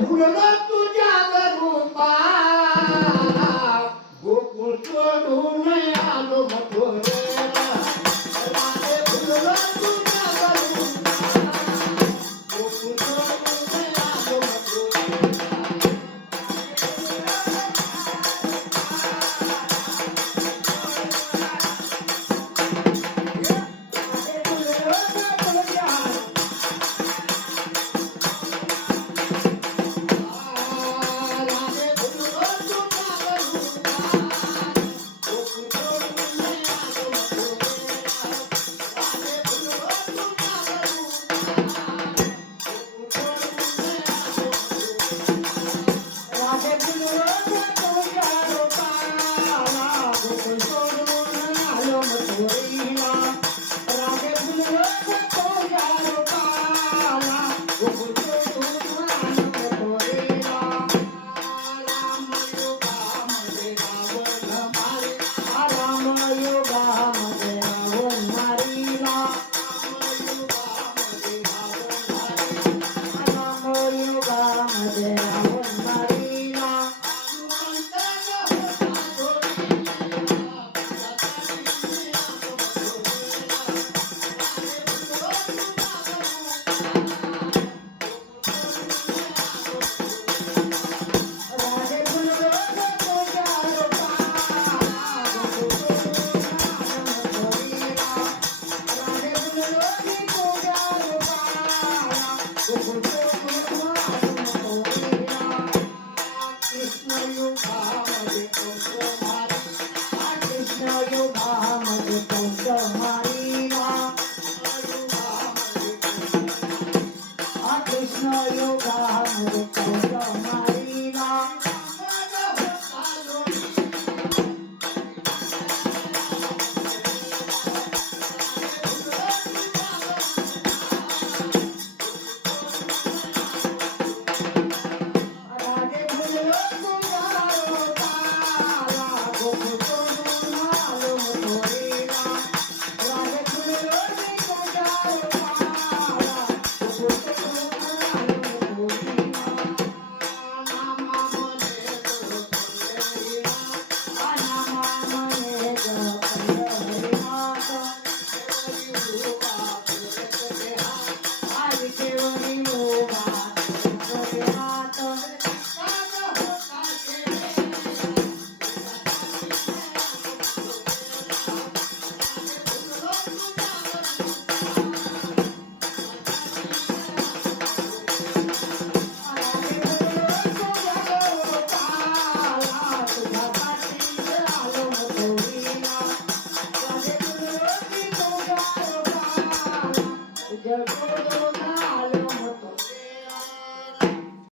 फुल तुझ्या रूपा गोकुळ आलो मथुरे eu caí. Hallelujah.